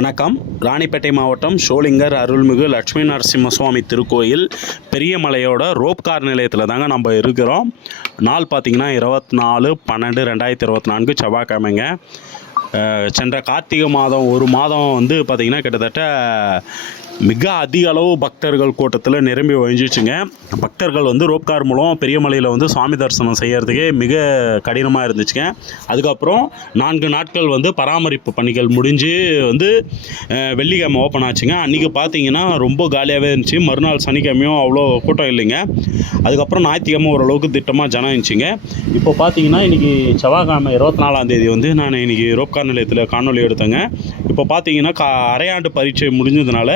வணக்கம். ராணிப்பேட்டை மாவட்டம் ஷோலிங்கர் அருள்மிகு லட்சுமி நரசிம்ம சுவாமி திருக்கோயில் பெரியமலையோட ரோப் கார் நிலையத்தில் தாங்க நம்ம இருக்கிறோம். நாள் பார்த்தீங்கன்னா இருபத்தி நாலு பன்னெண்டு ரெண்டாயிரத்தி இருபத்தி நான்கு செவ்வாய்க்கிழமைங்க சென்ற கார்த்திகை மாதம் ஒரு மாதம் வந்து பார்த்திங்கன்னா கிட்டத்தட்ட மிக அதிக அளவு பக்தர்கள் கூட்டத்தில் நிரம்பி வழிஞ்சிச்சுங்க பக்தர்கள் வந்து ரோப்கார் மூலம் பெரியமலையில் வந்து சுவாமி தரிசனம் செய்கிறதுக்கே மிக கடினமாக இருந்துச்சுங்க. அதுக்கப்புறம் நான்கு நாட்கள் வந்து பராமரிப்பு பணிகள் முடிஞ்சு வந்து வெள்ளிக்கிழமை ஓப்பன் ஆச்சுங்க. அன்றைக்கி பார்த்தீங்கன்னா ரொம்ப காலியாகவே இருந்துச்சு. மறுநாள் சனிக்கிழமையும் அவ்வளோ கூட்டம் இல்லைங்க. அதுக்கப்புறம் ஞாயிற்றுக்கிழமை ஓரளவுக்கு திட்டமாக ஜனம் இருந்துச்சுங்க. இப்போ பார்த்தீங்கன்னா இன்றைக்கி செவ்வாய்க்கிழமை இருபத்தி நாலாம் தேதி வந்து நான் இன்றைக்கி ரோப்கார் நிலையத்தில் காணொலி எடுத்தேங்க. இப்போ பார்த்தீங்கன்னா கா அரையாண்டு பரீட்சை முடிஞ்சதுனால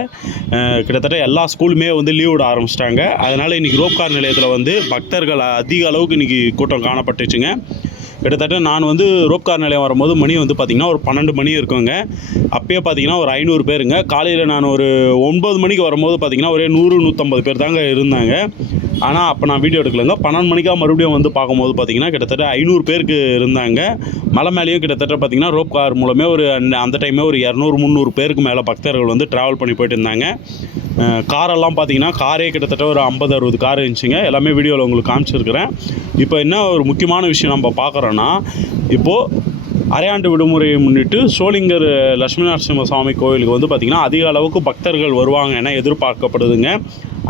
கிட்டத்தட்ட எல்லா ஸ்கூலுமே வந்து லீவ் விட ஆரம்பிச்சிட்டாங்க. அதனால் இன்றைக்கி ரோப்கார் நிலையத்தில் வந்து பக்தர்கள் அதிக அளவுக்கு இன்றைக்கி கூட்டம் காணப்பட்டுச்சுங்க. கிட்டத்தட்ட நான் வந்து ரோப்கார் நிலையம் வரும்போது மணி வந்து பார்த்திங்கன்னா ஒரு பன்னெண்டு மணி இருக்குங்க. அப்பயே பார்த்தீங்கன்னா ஒரு ஐநூறு பேருங்க. காலையில் நான் ஒரு ஒன்பது மணிக்கு வரும்போது பார்த்தீங்கன்னா ஒரே நூறு நூற்றம்பது பேர் தாங்க இருந்தாங்க. ஆனால் அப்போ நான் வீடியோ எடுக்கலங்க. பன்னெண்டு மணிக்காக மறுபடியும் வந்து பார்க்கும்போது பார்த்தீங்கன்னா கிட்டத்தட்ட ஐநூறு பேருக்கு இருந்தாங்க. மலை மேலேயும் கிட்டத்தட்ட பார்த்தீங்கன்னா ரோப் கார் மூலமே ஒரு அந்த- அந்த டைமே ஒரு இரநூறு முந்நூறு பேருக்கு மேலே பக்தர்கள் வந்து ட்ராவல் பண்ணி போயிட்டு இருந்தாங்க. காரெல்லாம் பார்த்தீங்கன்னா காரே கிட்டத்தட்ட ஒரு ஐம்பது அறுபது கார் இருந்துச்சுங்க. எல்லாமே வீடியோவில் உங்களுக்கு காமிச்சிருக்கிறேன். இப்போ என்ன ஒரு முக்கியமான விஷயம் நம்ம பார்க்குறோன்னா இப்போது அரையாண்டு விடுமுறையை முன்னிட்டு சோளிங்கர் லட்சுமி நரசிம்ம சுவாமி கோவிலுக்கு வந்து பார்த்திங்கன்னா அதிக அளவுக்கு பக்தர்கள் வருவாங்க என எதிர்பார்க்கப்படுதுங்க.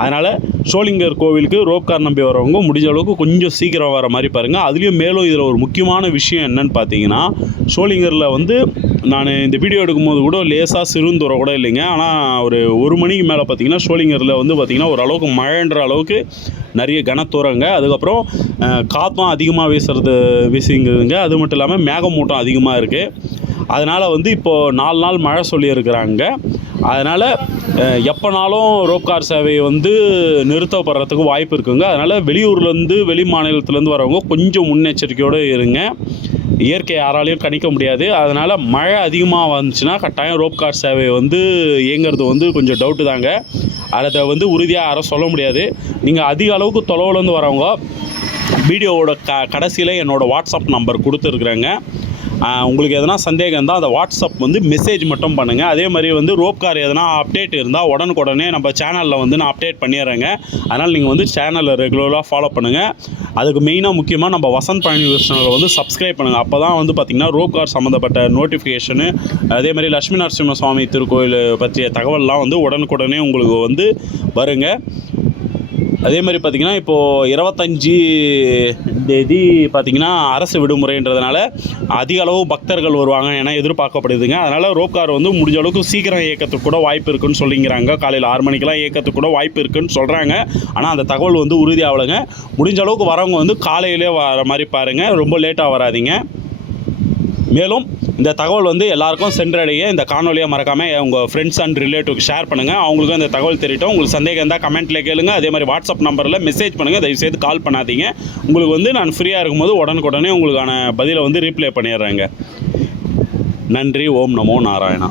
அதனால் சோளிங்கர் கோவிலுக்கு ரோப்கார் நம்பி வரவங்க முடிஞ்ச அளவுக்கு கொஞ்சம் சீக்கிரம் வர மாதிரி பாருங்கள் அதுலேயும் மேலும் இதில் ஒரு முக்கியமான விஷயம் என்னன்னு பார்த்தீங்கன்னா சோளிங்கரில் வந்து நான் இந்த வீடியோ எடுக்கும்போது கூட லேசாக சிறுந்துற கூட இல்லைங்க. ஆனால் ஒரு ஒரு மணிக்கு மேலே பார்த்தீங்கன்னா ஷோலிங்கரில் வந்து பார்த்திங்கன்னா ஓரளவுக்கு மழைன்ற அளவுக்கு நிறைய கனத்தூரங்க அதுக்கப்புறம் அஹ், காற்றும் அதிகமாக வீசுறது வீசுங்குதுங்க அது மட்டும் இல்லாமல் மேகமூட்டம் அதிகமாக இருக்குது அதனால் வந்து இப்போது நாலு நாள் மழை சொல்லியிருக்கிறாங்க. அதனால் எப்போனாலும் ரோப் கார் சேவை வந்து நிறுத்தப்படுறதுக்கு வாய்ப்பு இருக்குங்க. அதனால் வெளியூர்லேருந்து வெளி மாநிலத்துலேருந்து வரவங்க கொஞ்சம் முன்னெச்சரிக்கையோடு இருங்க. இயற்கை யாராலையும் கணிக்க முடியாது. அதனால் மழை அதிகமாக வந்துச்சுன்னா கட்டாயம் ரோப் கார் சேவை வந்து இயங்குறது வந்து கொஞ்சம் டவுட்டு தாங்க. அதை வந்து உறுதியாக யாரும் சொல்ல முடியாது. நீங்கள் அதிக அளவுக்கு தொலைவுலேருந்து வரவங்க வீடியோவோட க கடைசியில் என்னோடய வாட்ஸ்அப் நம்பர் கொடுத்துருக்குறேங்க. உங்களுக்கு எதனா சந்தேகம் இருந்தால் அதை வாட்ஸ்அப் வந்து மெசேஜ் மட்டும் பண்ணுங்கள் அதே மாதிரி வந்து ரோப் கார் எதனா அப்டேட் இருந்தால் உடனுக்குடனே நம்ம சேனலில் வந்து நான் அப்டேட் பண்ணிடுறேங்க. அதனால் நீங்கள் வந்து சேனலை ரெகுலராக ஃபாலோ பண்ணுங்கள் அதுக்கு மெயினாக முக்கியமாக நம்ம வசந்த் பழனி சேனலை வந்து சப்ஸ்கிரைப் பண்ணுங்கள் அப்போ தான் வந்து பார்த்திங்கன்னா ரோப் கார் சம்மந்தப்பட்ட நோட்டிஃபிகேஷனு அதே மாதிரி லட்சுமி நரசிம்ம சுவாமி திருக்கோயில் பற்றிய தகவல்லாம் வந்து உடனுக்குடனே உங்களுக்கு வந்து வருங்க. அதே மாதிரி பார்த்தீங்கன்னா இப்போது இருபத்தஞ்சி தேதி பார்த்தீங்கன்னா அரசு விடுமுறைன்றதுனால அதிக அளவு பக்தர்கள் வருவாங்க என எதிர்பார்க்கப்படுதுங்க. அதனால் ரோப் கார் வந்து முடிஞ்ச அளவுக்கு சீக்கிரம் இயக்கத்துக்கு கூட வாய்ப்பு இருக்குன்னு சொல்லிங்கிறாங்க. காலையில் ஆறு மணிக்கெல்லாம் இயக்கத்துக்கு கூட வாய்ப்பு இருக்குன்னு சொல்கிறாங்க ஆனால் அந்த தகவல் வந்து உறுதியாகலைங்க முடிஞ்ச அளவுக்கு வரவங்க வந்து காலையிலே வர மாதிரி பாருங்கள் ரொம்ப லேட்டாக வராதிங்க. மேலும் இந்த தகவல் வந்து எல்லாருக்கும் சென்றடைய. இந்த காணொலியை மறக்காமல் உங்கள் ஃப்ரெண்ட்ஸ் அண்ட் ரிலேட்டிவ்க்கு ஷேர் பண்ணுங்கள் அவங்களுக்கும் இந்த தகவல் தெரியட்டும். உங்களுக்கு சந்தேகம் இருந்தால் கமெண்ட்டில் கேளுங்க. அதே மாதிரி வாட்ஸ்அப் நம்பரில் மெசேஜ் பண்ணுங்கள் தயவுசெய்து கால் பண்ணாதீங்க. உங்களுக்கு வந்து நான் ஃப்ரீயாக இருக்கும்போது உடனுக்குடனே உங்களுக்கான பதிலை வந்து ரீப்ளை பண்ணிடுறேங்க. நன்றி. ஓம் நமோ நாராயணா.